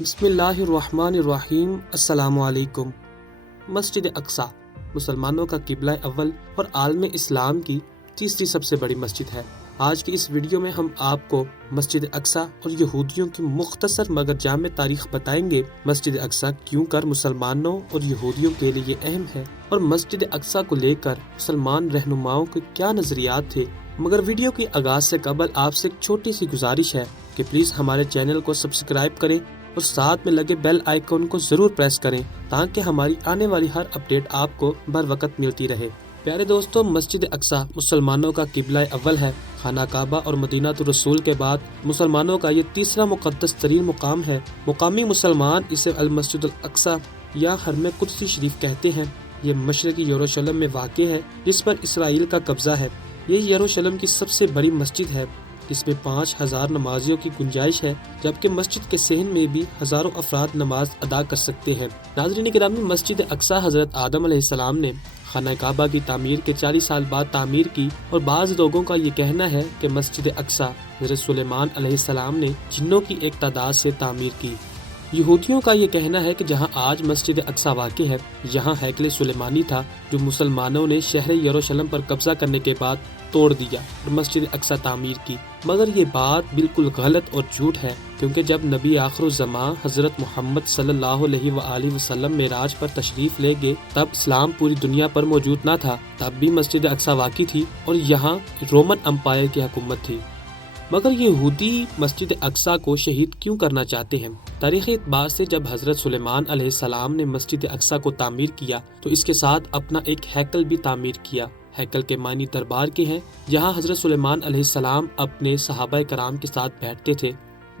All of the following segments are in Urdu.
بسم اللہ الرحمن الرحیم۔ السلام علیکم۔ مسجد اقصی مسلمانوں کا قبلہ اول اور عالم اسلام کی تیسری سب سے بڑی مسجد ہے۔ آج کی اس ویڈیو میں ہم آپ کو مسجد اقصی اور یہودیوں کی مختصر مگر جامع تاریخ بتائیں گے۔ مسجد اقصی کیوں کر مسلمانوں اور یہودیوں کے لیے اہم ہے اور مسجد اقصی کو لے کر مسلمان رہنماؤں کے کیا نظریات تھے۔ مگر ویڈیو کی آغاز سے قبل آپ سے ایک چھوٹی سی گزارش ہے کہ پلیز ہمارے چینل کو سبسکرائب کریں اور ساتھ میں لگے بیل آئیکن کو ضرور پریس کریں تاکہ ہماری آنے والی ہر اپڈیٹ آپ کو بر وقت ملتی رہے۔ پیارے دوستو، مسجد اقصی مسلمانوں کا قبلہ اول ہے۔ خانہ کعبہ اور مدینہ الرسول کے بعد مسلمانوں کا یہ تیسرا مقدس ترین مقام ہے۔ مقامی مسلمان اسے المسجد الاقصی یا حرم قدسی شریف کہتے ہیں۔ یہ مشرقی یروشلم میں واقع ہے جس پر اسرائیل کا قبضہ ہے۔ یہ یروشلم کی سب سے بڑی مسجد ہے جس میں 5000 نمازیوں کی گنجائش ہے، جبکہ مسجد کے صحن میں بھی ہزاروں افراد نماز ادا کر سکتے ہیں۔ ناظرین گرامی، مسجد اقصی حضرت آدم علیہ السلام نے خانہ کعبہ کی تعمیر کے 40 سال بعد تعمیر کی، اور بعض لوگوں کا یہ کہنا ہے کہ مسجد اقصی حضرت سلیمان علیہ السلام نے جنوں کی ایک تعداد سے تعمیر کی۔ یہودیوں کا یہ کہنا ہے کہ جہاں آج مسجد اقصی واقع ہے، یہاں ہیکل سلیمانی تھا جو مسلمانوں نے شہر یروشلم پر قبضہ کرنے کے بعد توڑ دیا اور مسجد اقصی تعمیر کی۔ مگر یہ بات بالکل غلط اور جھوٹ ہے، کیونکہ جب نبی آخر الزمان حضرت محمد صلی اللہ علیہ وآلہ وسلم معراج پر تشریف لے گئے تب اسلام پوری دنیا پر موجود نہ تھا۔ تب بھی مسجد اقصی واقع تھی اور یہاں رومن امپائر کی حکومت تھی۔ مگر یہودی مسجد اقصی کو شہید کیوں کرنا چاہتے ہیں؟ تاریخی اعتبار سے جب حضرت سلیمان علیہ السلام نے مسجد اقصی کو تعمیر کیا تو اس کے ساتھ اپنا ایک ہیکل بھی تعمیر کیا۔ ہیکل کے معنی دربار کے ہیں، جہاں حضرت سلیمان علیہ السلام اپنے صحابہ کرام کے ساتھ بیٹھتے تھے۔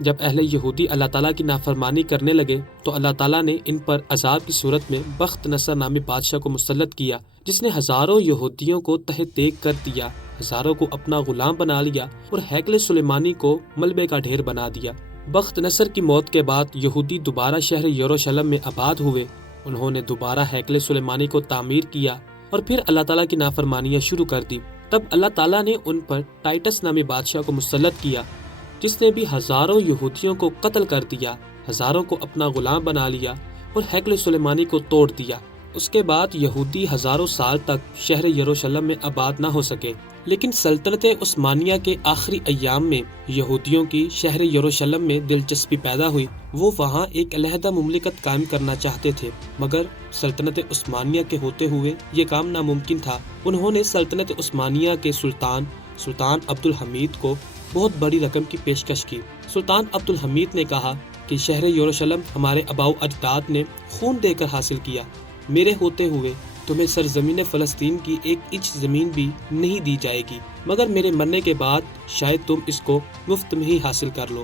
جب اہل یہودی اللہ تعالیٰ کی نافرمانی کرنے لگے تو اللہ تعالیٰ نے ان پر عذاب کی صورت میں بخت نصر نامی بادشاہ کو مسلط کیا، جس نے ہزاروں یہودیوں کو تہہ تیگ کر دیا، ہزاروں کو اپنا غلام بنا لیا اور ہیکل سلیمانی کو ملبے کا ڈھیر بنا دیا۔ بخت نصر کی موت کے بعد یہودی دوبارہ شہر یروشلم میں آباد ہوئے۔ انہوں نے دوبارہ ہیکل سلیمانی کو تعمیر کیا اور پھر اللہ تعالیٰ کی نافرمانیاں شروع کر دی۔ تب اللہ تعالیٰ نے ان پر ٹائٹس نامی بادشاہ کو مسلط کیا، جس نے بھی ہزاروں یہودیوں کو قتل کر دیا، ہزاروں کو اپنا غلام بنا لیا اور ہیکل سلیمانی کو توڑ دیا۔ اس کے بعد یہودی ہزاروں سال تک شہر یروشلم میں آباد نہ ہو سکے۔ لیکن سلطنت عثمانیہ کے آخری ایام میں یہودیوں کی شہر یروشلم میں دلچسپی پیدا ہوئی۔ وہ وہاں ایک علیحدہ مملکت قائم کرنا چاہتے تھے، مگر سلطنت عثمانیہ کے ہوتے ہوئے یہ کام ناممکن تھا۔ انہوں نے سلطنت عثمانیہ کے سلطان عبد الحمید کو بہت بڑی رقم کی پیشکش کی۔ سلطان عبد الحمید نے کہا کہ شہر یروشلم ہمارے آباء و اجداد نے خون دے کر حاصل کیا، میرے ہوتے ہوئے تمہیں سرزمین فلسطین کی ایک انچ زمین بھی نہیں دی جائے گی، مگر میرے مرنے کے بعد شاید تم اس کو مفت میں ہی حاصل کر لو۔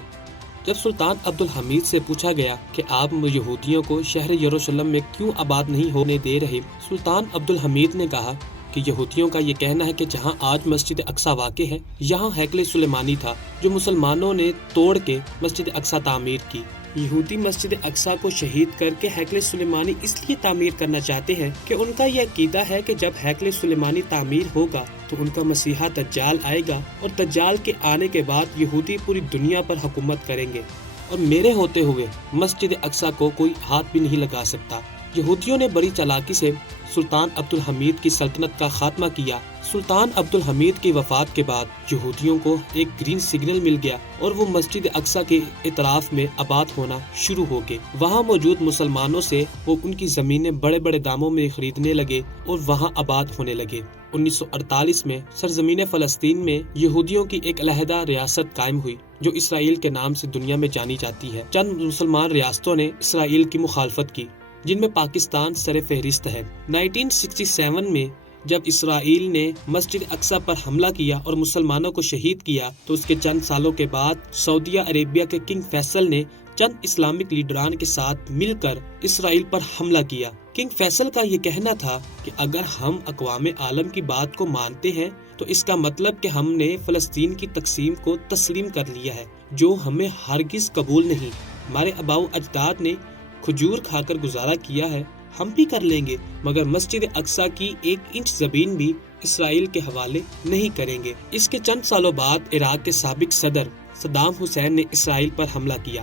جب سلطان عبد الحمید سے پوچھا گیا کہ آپ یہودیوں کو شہر یروشلم میں کیوں آباد نہیں ہونے دے رہے، سلطان عبد الحمید نے کہا کہ یہودیوں کا یہ کہنا ہے کہ جہاں آج مسجد اقصی واقع ہے، یہاں ہیکل سلیمانی تھا جو مسلمانوں نے توڑ کے مسجد اقصی تعمیر کی۔ یہودی مسجد اقصی کو شہید کر کے ہیکل سلیمانی اس لیے تعمیر کرنا چاہتے ہیں کہ ان کا یہ عقیدہ ہے کہ جب ہیکل سلیمانی تعمیر ہوگا تو ان کا مسیحا دجال آئے گا اور دجال کے آنے کے بعد یہودی پوری دنیا پر حکومت کریں گے اور میرے ہوتے ہوئے مسجد اقصی کو کوئی ہاتھ بھی نہیں لگا سکتا۔ یہودیوں نے بڑی چالاکی سے سلطان عبد الحمید کی سلطنت کا خاتمہ کیا۔ سلطان عبد الحمید کی وفات کے بعد یہودیوں کو ایک گرین سگنل مل گیا اور وہ مسجد اقصی کے اطراف میں آباد ہونا شروع ہو گئے۔ وہاں موجود مسلمانوں سے وہ ان کی زمینیں بڑے بڑے داموں میں خریدنے لگے اور وہاں آباد ہونے لگے۔ 1948 میں سرزمین فلسطین میں یہودیوں کی ایک علیحدہ ریاست قائم ہوئی جو اسرائیل کے نام سے دنیا میں جانی جاتی ہے۔ چند مسلمان ریاستوں نے اسرائیل کی مخالفت کی، جن میں پاکستان سر فہرست ہے۔ 1967 میں جب اسرائیل نے مسجد اقصی پر حملہ کیا اور مسلمانوں کو شہید کیا تو اس کے چند سالوں کے بعد سعودیہ عربیہ کے کنگ فیصل نے چند اسلامک لیڈران کے ساتھ مل کر اسرائیل پر حملہ کیا۔ کنگ فیصل کا یہ کہنا تھا کہ اگر ہم اقوام عالم کی بات کو مانتے ہیں تو اس کا مطلب کہ ہم نے فلسطین کی تقسیم کو تسلیم کر لیا ہے، جو ہمیں ہرگز قبول نہیں۔ ہمارے آباء و اجداد نے کھجور کھا کر گزارا کیا ہے، ہم بھی کر لیں گے، مگر مسجد اقصی کی ایک انچ زمین بھی اسرائیل کے حوالے نہیں کریں گے۔ اس کے چند سالوں بعد عراق کے سابق صدر صدام حسین نے اسرائیل پر حملہ کیا